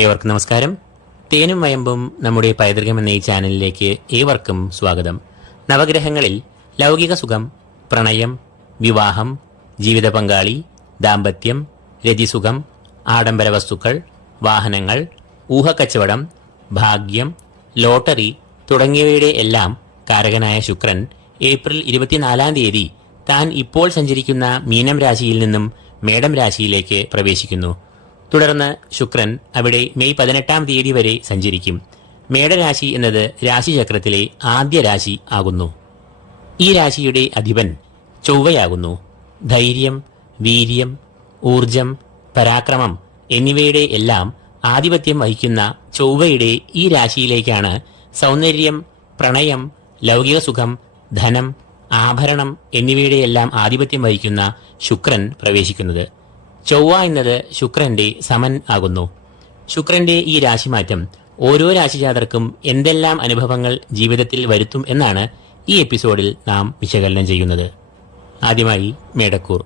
ഏവർക്കും നമസ്കാരം. തേനും വയമ്പും നമ്മുടെ പൈതൃകം എന്ന ഈ ചാനലിലേക്ക് ഏവർക്കും സ്വാഗതം. നവഗ്രഹങ്ങളിൽ ലൗകിക സുഖം പ്രണയം വിവാഹം ജീവിത പങ്കാളി ദാമ്പത്യം രതിസുഖം ആഡംബര വസ്തുക്കൾ വാഹനങ്ങൾ ഊഹക്കച്ചവടം ഭാഗ്യം ലോട്ടറി തുടങ്ങിയവയുടെ എല്ലാം കാരകനായ ശുക്രൻ ഏപ്രിൽ ഇരുപത്തിനാലാം തീയതി താൻ ഇപ്പോൾ സഞ്ചരിക്കുന്ന മീനം രാശിയിൽ നിന്നും മേടം രാശിയിലേക്ക് പ്രവേശിക്കുന്നു. തുടർന്ന് ശുക്രൻ അവിടെ മെയ് പതിനെട്ടാം തീയതി വരെ സഞ്ചരിക്കും. മേടരാശി എന്നത് രാശിചക്രത്തിലെ ആദ്യ രാശി ആകുന്നു. ഈ രാശിയുടെ അധിപൻ ചൊവ്വയാകുന്നു. ധൈര്യം വീര്യം ഊർജം പരാക്രമം എന്നിവയുടെ എല്ലാം ആധിപത്യം വഹിക്കുന്ന ചൊവ്വയുടെ ഈ രാശിയിലേക്കാണ് സൗന്ദര്യം പ്രണയം ലൗകിക സുഖം ധനം ആഭരണം എന്നിവയുടെ എല്ലാം ആധിപത്യം വഹിക്കുന്ന ശുക്രൻ പ്രവേശിക്കുന്നത്. ചൊവ്വ എന്നത് ശുക്രന്റെ സമൻ ആകുന്നു. ശുക്രന്റെ ഈ രാശിമാറ്റം ഓരോ രാശിജാതർക്കും എന്തെല്ലാം അനുഭവങ്ങൾ ജീവിതത്തിൽ വരുത്തും എന്നാണ് ഈ എപ്പിസോഡിൽ നാം വിശകലനം ചെയ്യുന്നത്. ആദ്യമായി മേടക്കൂർ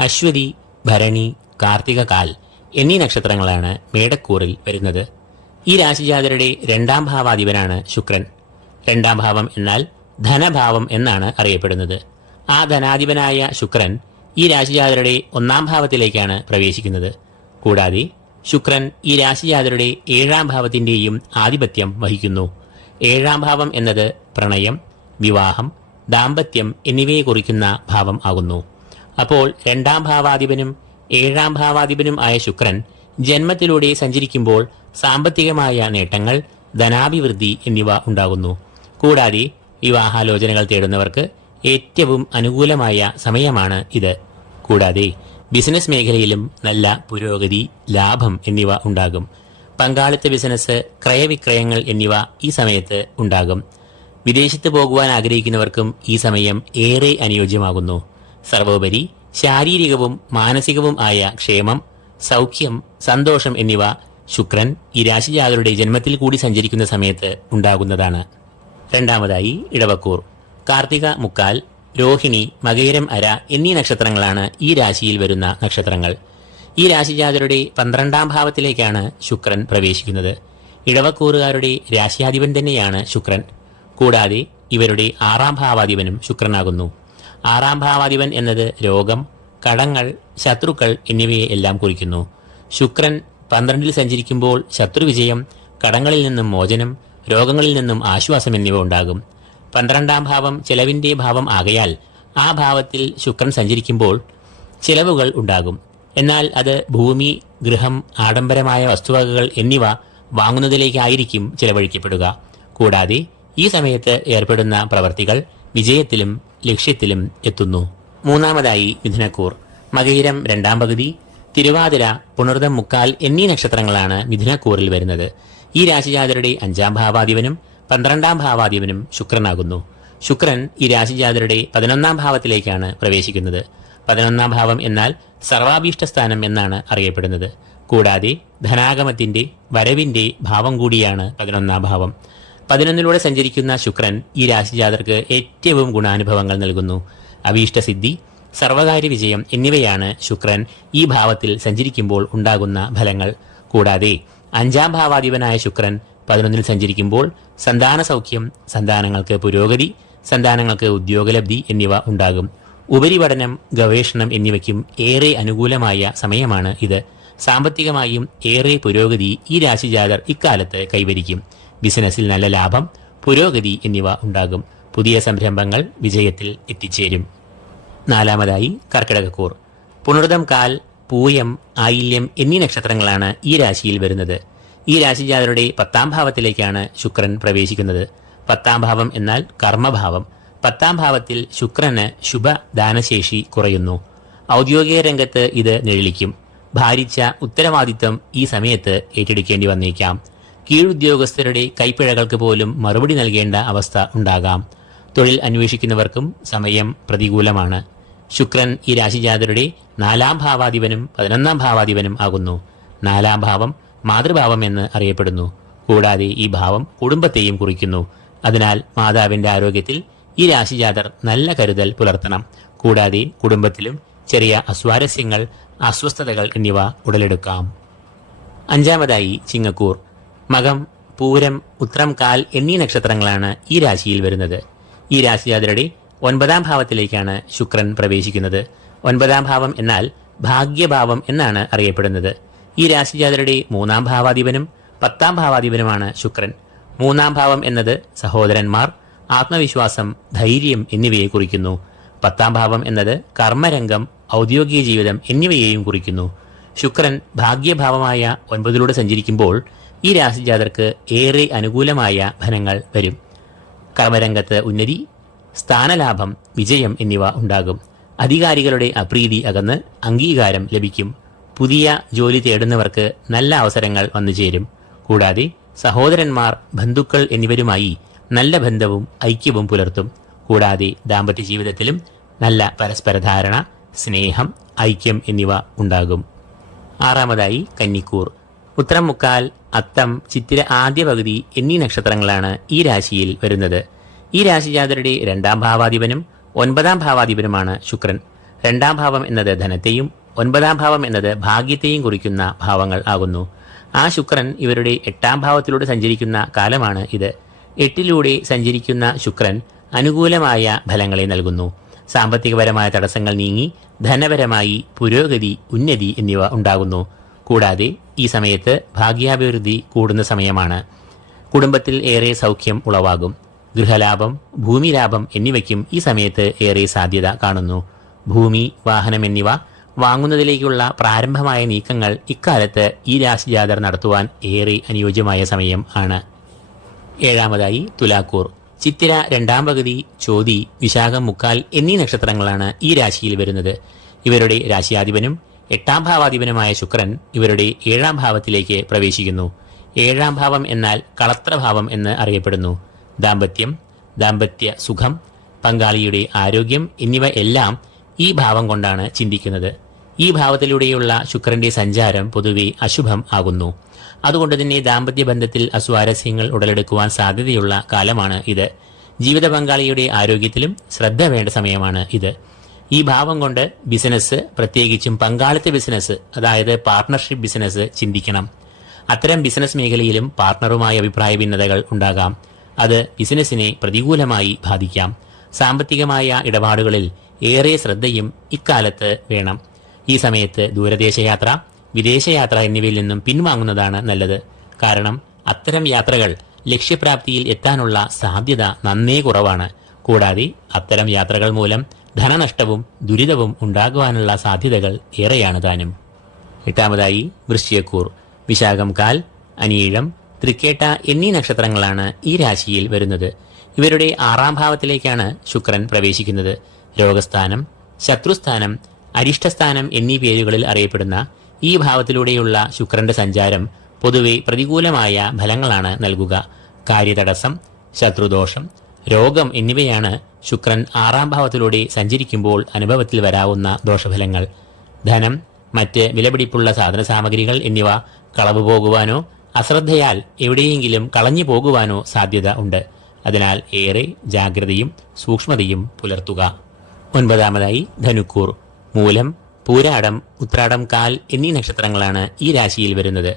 അശ്വതി ഭരണി കാർത്തിക കാൽ എന്നീ നക്ഷത്രങ്ങളാണ് മേടക്കൂറിൽ വരുന്നത്. ഈ രാശിജാതരുടെ രണ്ടാം ഭാവാധിപനാണ് ശുക്രൻ. രണ്ടാം ഭാവം എന്നാൽ ധനഭാവം എന്നാണ് അറിയപ്പെടുന്നത്. ആ ധനാധിപനായ ശുക്രൻ ഈ രാശിജാതരുടെ ഒന്നാം ഭാവത്തിലേക്കാണ് പ്രവേശിക്കുന്നത്. കൂടാതെ ശുക്രൻ ഈ രാശിജാതരുടെ ഏഴാം ഭാവത്തിന്റെയും ആധിപത്യം വഹിക്കുന്നു. ഏഴാം ഭാവം എന്നത് പ്രണയം വിവാഹം ദാമ്പത്യം എന്നിവയെ കുറിക്കുന്ന ഭാവം ആകുന്നു. അപ്പോൾ രണ്ടാം ഭാവാധിപനും ഏഴാം ഭാവാധിപനും ആയ ശുക്രൻ ജന്മത്തിലൂടെ സഞ്ചരിക്കുമ്പോൾ സാമ്പത്തികമായ നേട്ടങ്ങൾ ധനാഭിവൃദ്ധി എന്നിവ ഉണ്ടാകുന്നു. കൂടാതെ വിവാഹാലോചനകൾ തേടുന്നവർക്ക് ഏറ്റവും അനുകൂലമായ സമയമാണ് ഇത്. കൂടാതെ ബിസിനസ് മേഖലയിലും നല്ല പുരോഗതി ലാഭം എന്നിവ ഉണ്ടാകും. പങ്കാളിത്ത ബിസിനസ് ക്രയവിക്രയങ്ങൾ എന്നിവ ഈ സമയത്ത് ഉണ്ടാകും. വിദേശത്ത് പോകുവാൻ ആഗ്രഹിക്കുന്നവർക്കും ഈ സമയം ഏറെ അനുയോജ്യമാകുന്നു. സർവോപരി ശാരീരികവും മാനസികവും ആയ ക്ഷേമം സൗഖ്യം സന്തോഷം എന്നിവ ശുക്രൻ ഈ രാശിജാതരുടെ ജന്മത്തിൽ കൂടി സഞ്ചരിക്കുന്ന സമയത്ത് ഉണ്ടാകുന്നതാണ്. രണ്ടാമതായി ഇടവക്കൂർ. കാർത്തിക മുക്കാൽ രോഹിണി മകയിരം അര എന്നീ നക്ഷത്രങ്ങളാണ് ഈ രാശിയിൽ വരുന്ന നക്ഷത്രങ്ങൾ. ഈ രാശിജാതരുടെ പന്ത്രണ്ടാം ഭാവത്തിലേക്കാണ് ശുക്രൻ പ്രവേശിക്കുന്നത്. ഇടവക്കൂറുകാരുടെ രാശിയാധിപൻ തന്നെയാണ് ശുക്രൻ. കൂടാതെ ഇവരുടെ ആറാം ഭാവാധിപനും ശുക്രനാകുന്നു. ആറാം ഭാവാധിപൻ എന്നത് രോഗം കടങ്ങൾ ശത്രുക്കൾ എന്നിവയെ എല്ലാം കുറിക്കുന്നു. ശുക്രൻ പന്ത്രണ്ടിൽ സഞ്ചരിക്കുമ്പോൾ ശത്രുവിജയം കടങ്ങളിൽ നിന്നും മോചനം രോഗങ്ങളിൽ നിന്നും ആശ്വാസം എന്നിവ ഉണ്ടാകും. പന്ത്രണ്ടാം ഭാവം ചെലവിന്റെ ഭാവം ആകയാൽ ആ ഭാവത്തിൽ ശുക്രൻ സഞ്ചരിക്കുമ്പോൾ ചിലവുകൾ ഉണ്ടാകും. എന്നാൽ അത് ഭൂമി ഗൃഹം ആഡംബരമായ വസ്തുവകകൾ എന്നിവ വാങ്ങുന്നതിലേക്കായിരിക്കും ചിലവഴിക്കപ്പെടുക. കൂടാതെ ഈ സമയത്ത് ഏർപ്പെടുന്ന പ്രവർത്തികൾ വിജയത്തിലും ലക്ഷ്യത്തിലും എത്തുന്നു. മൂന്നാമതായി മിഥുനക്കൂർ. മകയിരം രണ്ടാം പകുതി തിരുവാതിര പുണർദം മുക്കാൽ എന്നീ നക്ഷത്രങ്ങളാണ് മിഥുനക്കൂറിൽ വരുന്നത്. ഈ രാശിജാതരുടെ അഞ്ചാം ഭാവാധിപനും പന്ത്രണ്ടാം ഭാവാധിപനും ശുക്രനാകുന്നു. ശുക്രൻ ഈ രാശിജാതരുടെ പതിനൊന്നാം ഭാവത്തിലേക്കാണ് പ്രവേശിക്കുന്നത്. പതിനൊന്നാം ഭാവം എന്നാൽ സർവാഭീഷ്ട സ്ഥാനം എന്നാണ് അറിയപ്പെടുന്നത്. കൂടാതെ ധനാഗമത്തിന്റെ വരവിന്റെ ഭാവം കൂടിയാണ് പതിനൊന്നാം ഭാവം. പതിനൊന്നിലൂടെ സഞ്ചരിക്കുന്ന ശുക്രൻ ഈ രാശിജാതർക്ക് ഏറ്റവും ഗുണാനുഭവങ്ങൾ നൽകുന്നു. അഭീഷ്ടസിദ്ധി സർവകാര്യ വിജയം എന്നിവയാണ് ശുക്രൻ ഈ ഭാവത്തിൽ സഞ്ചരിക്കുമ്പോൾ ഉണ്ടാകുന്ന ഫലങ്ങൾ. കൂടാതെ അഞ്ചാം ഭാവാധിപനായ ശുക്രൻ പതിനൊന്നിൽ സഞ്ചരിക്കുമ്പോൾ സന്താന സൗഖ്യം സന്താനങ്ങൾക്ക് പുരോഗതി സന്താനങ്ങൾക്ക് ഉദ്യോഗലബ്ധി എന്നിവ ഉണ്ടാകും. ഉപരിപഠനം ഗവേഷണം എന്നിവയ്ക്കും ഏറെ അനുകൂലമായ സമയമാണ് ഇത്. സാമ്പത്തികമായും ഏറെ പുരോഗതി ഈ രാശിജാതർ ഇക്കാലത്ത് കൈവരിക്കും. ബിസിനസ്സിൽ നല്ല ലാഭം പുരോഗതി എന്നിവ ഉണ്ടാകും. പുതിയ സംരംഭങ്ങൾ വിജയത്തിൽ എത്തിച്ചേരും. നാലാമതായി കർക്കിടകക്കൂർ പുണർദം കാൽ പൂയം ആയില്യം എന്നീ നക്ഷത്രങ്ങളാണ് ഈ രാശിയിൽ വരുന്നത്. ഈ രാശിജാതരുടെ പത്താം ഭാവത്തിലേക്കാണ് ശുക്രൻ പ്രവേശിക്കുന്നത്. പത്താം ഭാവം എന്നാൽ കർമ്മഭാവം. പത്താം ഭാവത്തിൽ ശുക്രന് ശുഭദാനശേഷി കുറയുന്നു. ഔദ്യോഗിക രംഗത്ത് ഇത് നിഴലിക്കും. ഭാരിച്ച ഉത്തരവാദിത്തം ഈ സമയത്ത് ഏറ്റെടുക്കേണ്ടി വന്നേക്കാം. കീഴുദ്യോഗസ്ഥരുടെ കൈപ്പിഴകൾക്ക് പോലും മറുപടി നൽകേണ്ട അവസ്ഥ ഉണ്ടാകാം. തൊഴിൽ അന്വേഷിക്കുന്നവർക്കും സമയം പ്രതികൂലമാണ്. ശുക്രൻ ഈ രാശിജാതരുടെ നാലാം ഭാവാധിപനും പതിനൊന്നാം ഭാവാധിപനും ആകുന്നു. നാലാം ഭാവം മാതൃഭാവം എന്ന് അറിയപ്പെടുന്നു. കൂടാതെ ഈ ഭാവം കുടുംബത്തെയും കുറിക്കുന്നു. അതിനാൽ മാതാവിന്റെ ആരോഗ്യത്തിൽ ഈ രാശിജാതർ നല്ല കരുതൽ പുലർത്തണം. കൂടാതെ കുടുംബത്തിലും ചെറിയ അസ്വാരസ്യങ്ങൾ അസ്വസ്ഥതകൾ എന്നിവ ഉടലെടുക്കാം. അഞ്ചാമതായി ചിങ്ങക്കൂർ. മകം പൂരം ഉത്രം കാൽ എന്നീ നക്ഷത്രങ്ങളാണ് ഈ രാശിയിൽ വരുന്നത്. ഈ രാശിജാതരുടെ ഒൻപതാം ഭാവത്തിലേക്കാണ് ശുക്രൻ പ്രവേശിക്കുന്നത്. ഒൻപതാം ഭാവം എന്നാൽ ഭാഗ്യഭാവം എന്നാണ് അറിയപ്പെടുന്നത്. ഈ രാശിജാതരുടെ മൂന്നാം ഭാവാധിപനും പത്താം ഭാവാധിപനുമാണ് ശുക്രൻ. മൂന്നാം ഭാവം എന്നത് സഹോദരന്മാർ ആത്മവിശ്വാസം ധൈര്യം എന്നിവയെ കുറിക്കുന്നു. പത്താം ഭാവം എന്നത് കർമ്മരംഗം ഔദ്യോഗിക ജീവിതം എന്നിവയെയും കുറിക്കുന്നു. ശുക്രൻ ഭാഗ്യഭാവമായ ഒൻപതിലൂടെ സഞ്ചരിക്കുമ്പോൾ ഈ രാശിജാതർക്ക് ഏറെ അനുകൂലമായ ഫലങ്ങൾ വരും. കർമ്മരംഗത്ത് ഉന്നതി സ്ഥാനലാഭം വിജയം എന്നിവ ഉണ്ടാകും. അധികാരികളുടെ അപ്രീതി അകന്ന് അംഗീകാരം ലഭിക്കും. പുതിയ ജോലി തേടുന്നവർക്ക് നല്ല അവസരങ്ങൾ വന്നു ചേരും. കൂടാതെ സഹോദരന്മാർ ബന്ധുക്കൾ എന്നിവരുമായി നല്ല ബന്ധവും ഐക്യവും പുലർത്തും. കൂടാതെ ദാമ്പത്യ ജീവിതത്തിലും നല്ല പരസ്പര ധാരണ സ്നേഹം ഐക്യം എന്നിവ ഉണ്ടാകും. ആറാമതായി കന്നിക്കൂർ. ഉത്തരം മുക്കാൽ അത്തം ചിത്തിര ആദ്യ പകുതി എന്നീ നക്ഷത്രങ്ങളാണ് ഈ രാശിയിൽ വരുന്നത്. ഈ രാശിജാതരുടെ രണ്ടാം ഭാവാധിപനും ഒൻപതാം ഭാവാധിപനുമാണ് ശുക്രൻ. രണ്ടാം ഭാവം എന്നത് ധനത്തെയും ഒൻപതാം ഭാവം എന്നത് ഭാഗ്യത്തെയും കുറിക്കുന്ന ഭാവങ്ങൾ ആകുന്നു. ആ ശുക്രൻ ഇവരുടെ എട്ടാം ഭാവത്തിലൂടെ സഞ്ചരിക്കുന്ന കാലമാണ് ഇത്. എട്ടിലൂടെ സഞ്ചരിക്കുന്ന ശുക്രൻ അനുകൂലമായ ഫലങ്ങളെ നൽകുന്നു. സാമ്പത്തികപരമായ തടസ്സങ്ങൾ നീങ്ങി ധനപരമായി പുരോഗതി ഉന്നതി എന്നിവ ഉണ്ടാകുന്നു. കൂടാതെ ഈ സമയത്ത് ഭാഗ്യാഭിവൃദ്ധി കൂടുന്ന സമയമാണ്. കുടുംബത്തിൽ ഏറെ സൗഖ്യം ഉളവാകും. ഗൃഹലാഭം ഭൂമി ലാഭം എന്നിവയ്ക്കും ഈ സമയത്ത് ഏറെ സാധ്യത കാണുന്നു. ഭൂമി വാഹനം എന്നിവ വാങ്ങുന്നതിലേക്കുള്ള പ്രാരംഭമായ നീക്കങ്ങൾ ഇക്കാലത്ത് ഈ രാശി ജാതർ നടത്തുവാൻ ഏറെ അനുയോജ്യമായ സമയം ആണ്. ഏഴാമതായി തുലാക്കൂർ. ചിത്തിര രണ്ടാം പകുതി ചോതി വിശാഖം മുക്കാൽ എന്നീ നക്ഷത്രങ്ങളാണ് ഈ രാശിയിൽ വരുന്നത്. ഇവരുടെ രാശിയാധിപനും എട്ടാം ഭാവാധിപനുമായ ശുക്രൻ ഇവരുടെ ഏഴാം ഭാവത്തിലേക്ക് പ്രവേശിക്കുന്നു. ഏഴാം ഭാവം എന്നാൽ കളത്രഭാവം എന്ന് അറിയപ്പെടുന്നു. ദാമ്പത്യം ദാമ്പത്യ സുഖം പങ്കാളിയുടെ ആരോഗ്യം എന്നിവ എല്ലാം ഈ ഭാവം കൊണ്ടാണ് ചിന്തിക്കുന്നത്. ഈ ഭാവത്തിലൂടെയുള്ള ശുക്രന്റെ സഞ്ചാരം പൊതുവെ അശുഭം ആകുന്നു. അതുകൊണ്ട് തന്നെ ദാമ്പത്യ ബന്ധത്തിൽ അസ്വാരസ്യങ്ങൾ ഉടലെടുക്കുവാൻ സാധ്യതയുള്ള കാലമാണ് ഇത്. ജീവിത പങ്കാളിയുടെ ആരോഗ്യത്തിലും ശ്രദ്ധ വേണ്ട സമയമാണ് ഇത്. ഈ ഭാവം കൊണ്ട് ബിസിനസ് പ്രത്യേകിച്ചും പങ്കാളിത്ത ബിസിനസ് അതായത് പാർട്ണർഷിപ്പ് ബിസിനസ് ചിന്തിക്കണം. അത്തരം ബിസിനസ് മേഖലയിലും പാർട്ണറുമായി അഭിപ്രായ ഭിന്നതകൾ ഉണ്ടാകാം. അത് ബിസിനസിനെ പ്രതികൂലമായി ബാധിക്കാം. സാമ്പത്തികമായ ഇടപാടുകളിൽ ഏറെ ശ്രദ്ധയും ഇക്കാലത്ത് വേണം. ഈ സമയത്ത് ദൂരദേശയാത്ര വിദേശയാത്ര എന്നിവയിൽ നിന്നും പിൻവാങ്ങുന്നതാണ് നല്ലത്. കാരണം അത്തരം യാത്രകൾ ലക്ഷ്യപ്രാപ്തിയിൽ എത്താനുള്ള സാധ്യത നന്നേ കുറവാണ്. കൂടാതെ അത്തരം യാത്രകൾ മൂലം ധനനഷ്ടവും ദുരിതവും ഉണ്ടാകുവാനുള്ള സാധ്യതകൾ ഏറെയാണ് താനും. എട്ടാമതായി വൃശ്ചിയക്കൂർ വിശാഖം കാൽ അനീഴം തൃക്കേട്ട എന്നീ നക്ഷത്രങ്ങളാണ് ഈ രാശിയിൽ വരുന്നത്. ഇവരുടെ ആറാം ഭാവത്തിലേക്കാണ് ശുക്രൻ പ്രവേശിക്കുന്നത്. രോഗസ്ഥാനം ശത്രുസ്ഥാനം അരിഷ്ടസ്ഥാനം എന്നീ പേരുകളിൽ അറിയപ്പെടുന്ന ഈ ഭാവത്തിലൂടെയുള്ള ശുക്രന്റെ സഞ്ചാരം പൊതുവെ പ്രതികൂലമായ ഫലങ്ങളാണ് നൽകുക. കാര്യതടസ്സം ശത്രുദോഷം രോഗം എന്നിവയാണ് ശുക്രൻ ആറാം ഭാവത്തിലൂടെ സഞ്ചരിക്കുമ്പോൾ അനുഭവത്തിൽ വരാവുന്ന ദോഷഫലങ്ങൾ. ധനം മറ്റ് വിലപിടിപ്പുള്ള സാധന സാമഗ്രികൾ എന്നിവ കളവ് പോകുവാനോ അശ്രദ്ധയാൽ എവിടെയെങ്കിലും കളഞ്ഞു പോകുവാനോ സാധ്യത ഉണ്ട്. അതിനാൽ ഏറെ ജാഗ്രതയും സൂക്ഷ്മതയും പുലർത്തുക. ഒൻപതാമതായി ധനുക്കൂർ. മൂലം പൂരാടം ഉത്രാടം കാൽ എന്നീ നക്ഷത്രങ്ങളാണ് ഈ രാശിയിൽ വരുന്നത്.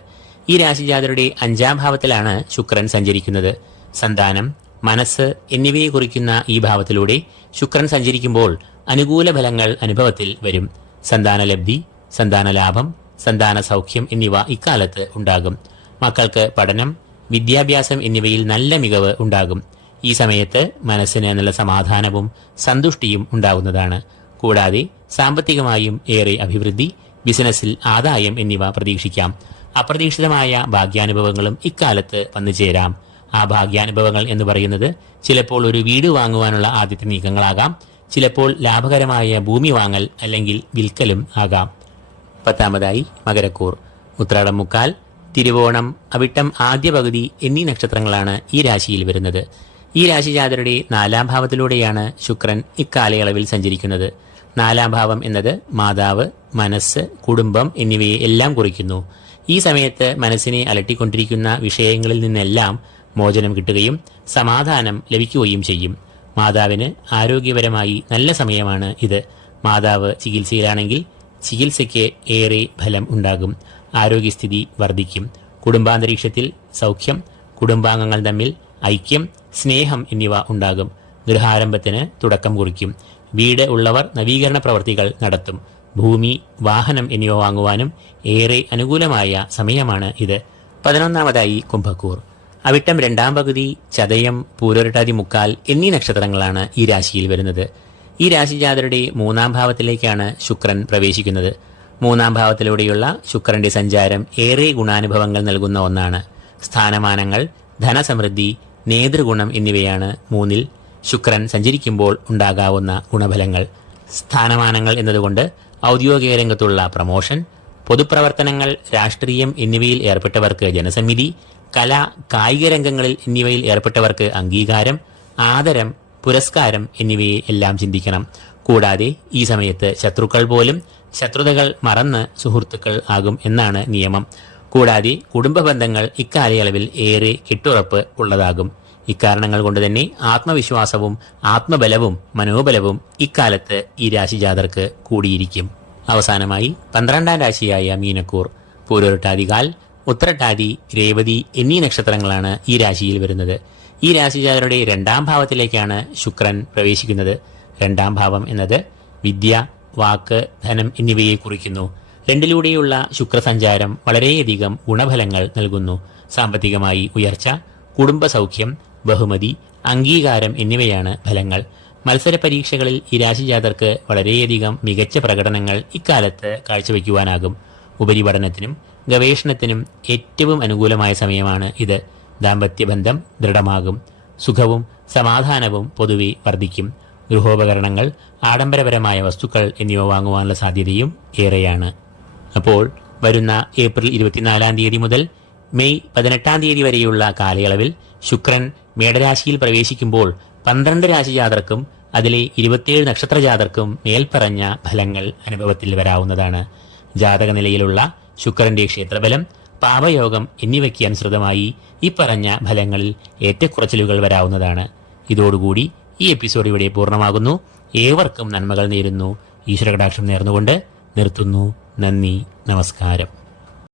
ഈ രാശിജാതരുടെ അഞ്ചാം ഭാവത്തിലാണ് ശുക്രൻ സഞ്ചരിക്കുന്നത്. സന്താനം മനസ്സ് എന്നിവയെ കുറിക്കുന്ന ഈ ഭാവത്തിലൂടെ ശുക്രൻ സഞ്ചരിക്കുമ്പോൾ അനുകൂല ഫലങ്ങൾ അനുഭവത്തിൽ വരും. സന്താനലബ്ധി സന്താനലാഭം സന്താന സൗഖ്യം എന്നിവ ഇക്കാലത്ത് ഉണ്ടാകും. മക്കൾക്ക് പഠനം വിദ്യാഭ്യാസം എന്നിവയിൽ നല്ല മികവ് ഉണ്ടാകും. ഈ സമയത്ത് മനസ്സിന് നല്ല സമാധാനവും സന്തുഷ്ടിയും ഉണ്ടാകുന്നതാണ്. കൂടാതെ സാമ്പത്തികമായും ഏറെ അഭിവൃദ്ധി ബിസിനസ്സിൽ ആദായം എന്നിവ പ്രതീക്ഷിക്കാം. അപ്രതീക്ഷിതമായ ഭാഗ്യാനുഭവങ്ങളും ഇക്കാലത്ത് വന്നു ചേരാം. ആ ഭാഗ്യാനുഭവങ്ങൾ എന്ന് പറയുന്നത് ചിലപ്പോൾ ഒരു വീട് വാങ്ങുവാനുള്ള ആദ്യത്തെ നീക്കങ്ങളാകാം ചിലപ്പോൾ ലാഭകരമായ ഭൂമി വാങ്ങൽ അല്ലെങ്കിൽ വിൽക്കലും ആകാം. പത്താമതായി മകരക്കൂർ. ഉത്രാടം മുക്കാൽ തിരുവോണം അവിട്ടം ആദ്യ പകുതി എന്നീ നക്ഷത്രങ്ങളാണ് ഈ രാശിയിൽ വരുന്നത്. ഈ രാശിജാതരുടെ നാലാം ഭാവത്തിലൂടെയാണ് ശുക്രൻ ഇക്കാലയളവിൽ സഞ്ചരിക്കുന്നത്. നാലാം ഭാവം എന്നത് മാതാവ് മനസ്സ് കുടുംബം എന്നിവയെ എല്ലാം കുറിക്കുന്നു. ഈ സമയത്ത് മനസ്സിനെ അലട്ടിക്കൊണ്ടിരിക്കുന്ന വിഷയങ്ങളിൽ നിന്നെല്ലാം മോചനം കിട്ടുകയും സമാധാനം ലഭിക്കുകയും ചെയ്യും. മാതാവിന് ആരോഗ്യപരമായി നല്ല സമയമാണ് ഇത്. മാതാവ് ചികിത്സയിലാണെങ്കിൽ ചികിത്സയ്ക്ക് ഏറെ ഫലം ഉണ്ടാകും. ആരോഗ്യസ്ഥിതി വർദ്ധിക്കും. കുടുംബാന്തരീക്ഷത്തിൽ സൗഖ്യം കുടുംബാംഗങ്ങൾ തമ്മിൽ ഐക്യം സ്നേഹം എന്നിവ ഉണ്ടാകും. ഗൃഹാരംഭത്തിന് തുടക്കം കുറിക്കും. വീട് ഉള്ളവർ നവീകരണ പ്രവർത്തികൾ നടത്തും. ഭൂമി വാഹനം എന്നിവ വാങ്ങുവാനും ഏറെ അനുകൂലമായ സമയമാണ് ഇത്. പതിനൊന്നാമതായി കുംഭക്കൂർ. അവിട്ടം രണ്ടാം പകുതി ചതയം പൂരോരട്ടാതി മുക്കാൽ എന്നീ നക്ഷത്രങ്ങളാണ് ഈ രാശിയിൽ വരുന്നത്. ഈ രാശിജാതരുടെ മൂന്നാം ഭാവത്തിലേക്കാണ് ശുക്രൻ പ്രവേശിക്കുന്നത്. മൂന്നാം ഭാവത്തിലൂടെയുള്ള ശുക്രന്റെ സഞ്ചാരം ഏറെ ഗുണാനുഭവങ്ങൾ നൽകുന്ന ഒന്നാണ്. സ്ഥാനമാനങ്ങൾ ധനസമൃദ്ധി നേതൃഗുണം എന്നിവയാണ് മൂന്നിൽ ശുക്രൻ സഞ്ചരിക്കുമ്പോൾ ഉണ്ടാകാവുന്ന ഗുണഫലങ്ങൾ. സ്ഥാനമാനങ്ങൾ എന്നതുകൊണ്ട് ഔദ്യോഗിക രംഗത്തുള്ള പ്രമോഷൻ പൊതുപ്രവർത്തനങ്ങൾ രാഷ്ട്രീയം എന്നിവയിൽ ഏർപ്പെട്ടവർക്ക് ജനസമിതി കല കായിക രംഗങ്ങളിൽ എന്നിവയിൽ ഏർപ്പെട്ടവർക്ക് അംഗീകാരം ആദരം പുരസ്കാരം എന്നിവയെ എല്ലാം ചിന്തിക്കണം. കൂടാതെ ഈ സമയത്ത് ശത്രുക്കൾ പോലും ശത്രുതകൾ മറന്ന് സുഹൃത്തുക്കൾ ആകും എന്നാണ് നിയമം. കൂടാതെ കുടുംബ ബന്ധങ്ങൾ ഇക്കാലയളവിൽ ഏറെ കെട്ടുറപ്പ് ഉള്ളതാകും. ഇക്കാരണങ്ങൾ കൊണ്ട് തന്നെ ആത്മവിശ്വാസവും ആത്മബലവും മനോബലവും ഇക്കാലത്ത് ഈ രാശിജാതർക്ക് കൂടിയിരിക്കും. അവസാനമായി പന്ത്രണ്ടാം രാശിയായ മീനക്കൂർ പൂരൊരട്ടാതികാൽ ഉത്തരട്ടാതി രേവതി എന്നീ നക്ഷത്രങ്ങളാണ് ഈ രാശിയിൽ വരുന്നത്. ഈ രാശിജാതരുടെ രണ്ടാം ഭാവത്തിലേക്കാണ് ശുക്രൻ പ്രവേശിക്കുന്നത്. രണ്ടാം ഭാവം എന്നത് വിദ്യ വാക്ക് ധനം എന്നിവയെ കുറിക്കുന്നു. രണ്ടിലൂടെയുള്ള ശുക്രസഞ്ചാരം വളരെയധികം ഗുണഫലങ്ങൾ നൽകുന്നു. സാമ്പത്തികമായി ഉയർച്ച കുടുംബ സൗഖ്യം ബഹുമതി അംഗീകാരം എന്നിവയാണ് ഫലങ്ങൾ. മത്സര പരീക്ഷകളിൽ ഈ രാശിജാതർക്ക് വളരെയധികം മികച്ച പ്രകടനങ്ങൾ ഇക്കാലത്ത് കാഴ്ചവെക്കുവാനാകും ഉപരിപഠനത്തിനും ഗവേഷണത്തിനും ഏറ്റവും അനുകൂലമായ സമയമാണ് ഇത്. ദാമ്പത്യബന്ധം ദൃഢമാകും. സുഖവും സമാധാനവും പൊതുവെ വർദ്ധിക്കും. ഗൃഹോപകരണങ്ങൾ ആഡംബരപരമായ വസ്തുക്കൾ എന്നിവ വാങ്ങുവാനുള്ള സാധ്യതയും ഏറെയാണ്. അപ്പോൾ വരുന്ന ഏപ്രിൽ ഇരുപത്തിനാലാം തീയതി മുതൽ മെയ് പതിനെട്ടാം തീയതി വരെയുള്ള കാലയളവിൽ ശുക്രൻ മേടരാശിയിൽ പ്രവേശിക്കുമ്പോൾ പന്ത്രണ്ട് രാശിജാതർക്കും അതിലെ ഇരുപത്തിയേഴ് നക്ഷത്ര ജാതർക്കും മേൽപ്പറഞ്ഞ ഫലങ്ങൾ അനുഭവത്തിൽ വരാവുന്നതാണ്. ജാതക നിലയിലുള്ള ശുക്രന്റെ ക്ഷേത്രബലം പാപയോഗം എന്നിവയ്ക്ക് അനുസൃതമായി ഈ പറഞ്ഞ ഫലങ്ങളിൽ ഏറ്റക്കുറച്ചിലുകൾ വരാവുന്നതാണ്. ഇതോടുകൂടി ഈ എപ്പിസോഡ് ഇവിടെ പൂർണമാകുന്നു. ഏവർക്കും നന്മകൾ നേരുന്നു. ഈശ്വരകടാക്ഷം നേർന്നുകൊണ്ട് നിർത്തുന്നു. നന്ദി. നമസ്കാരം.